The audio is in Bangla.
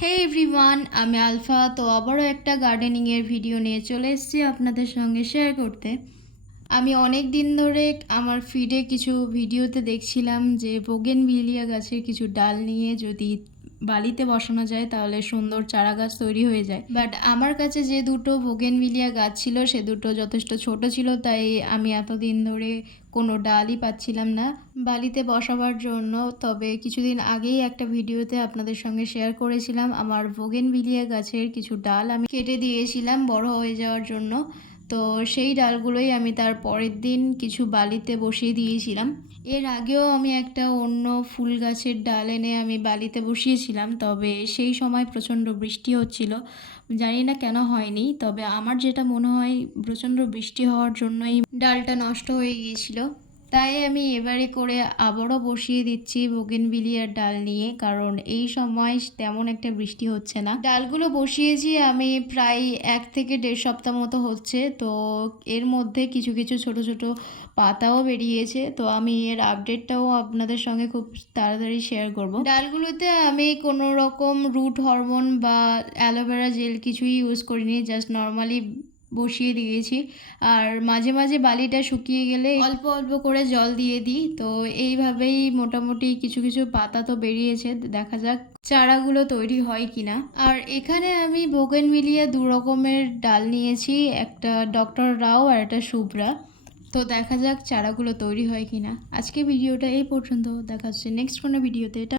হে এভরিওয়ান, আমি আলফা। তো আবারও একটা গার্ডেনিংয়ের ভিডিও নিয়ে চলে এসেছি আপনাদের সঙ্গে শেয়ার করতে। আমি অনেক দিন ধরে আমার ফিডে কিছু ভিডিওতে দেখছিলাম যে বোগেনভিলিয়া গাছের কিছু ডাল নিয়ে যদি বালিতে বসানো যায় তাহলে সুন্দর চারা গাছ তৈরি হয়ে যায়। বাট আমার কাছে যে দুটো বোগেনভিলিয়া গাছ ছিল সে দুটো যথেষ্ট ছোট ছিল, তাই আমি এতদিন ধরে কোনো ডালই পাচ্ছিলাম না বালিতে বসাবার জন্য। তবে কিছুদিন আগেই একটা ভিডিওতে আপনাদের সঙ্গে শেয়ার করেছিলাম আমার বোগেনভিলিয়া গাছের কিছু ডাল আমি কেটে দিয়েছিলাম বড় হয়ে যাওয়ার জন্য। তো সেই ডালগুলোই আমি তার পরের দিন কিছু বালিতে বসিয়ে দিয়েছিলাম। এর আগেও আমি একটা অন্য ফুল গাছের ডাল এনে আমি বালিতে বসিয়েছিলাম, তবে সেই সময় প্রচণ্ড বৃষ্টি হচ্ছিল। জানি না কেন হয়নি, তবে আমার যেটা মনে হয় প্রচণ্ড বৃষ্টি হওয়ার জন্যই ডালটা নষ্ট হয়ে গিয়েছিল। তাই আমি এবারে করে আবারও বসিয়ে দিচ্ছি বোগেনভিলিয়ার ডাল নিয়ে, কারণ এই সময় তেমন একটা বৃষ্টি হচ্ছে না। ডালগুলো বসিয়েছি আমি প্রায় 1 থেকে 1.5 সপ্তাহ মতো হচ্ছে। তো এর মধ্যে কিছু কিছু ছোট ছোট পাতাও বেরিয়েছে, তো আমি এর আপডেটটাও আপনাদের সঙ্গে খুব তাড়াতাড়ি শেয়ার করব। ডালগুলোতে আমি কোনো রকম রুট হরমোন বা অ্যালোভেরা জেল কিছুই ইউজ করিনি, জাস্ট নর্মালি বসিয়ে দিয়েছি। আর মাঝে মাঝে বালিটা শুকিয়ে গেলে অল্প অল্প করে জল দিয়ে দিই। তো এইভাবেই মোটামুটি কিছু কিছু পাতা তো বেরিয়েছে, দেখা যাক চারাগুলো তৈরি হয় কিনা। আর এখানে আমি বোগেনভিলিয়া 2 রকমের ডাল নিয়েছি, একটা ডক্টর রাও আর একটা শুভ্রা। তো দেখা যাক চারাগুলো তৈরি হয় কিনা। আজকে ভিডিওটা এই পর্যন্ত, দেখা হচ্ছে নেক্সট কোনো ভিডিওতে।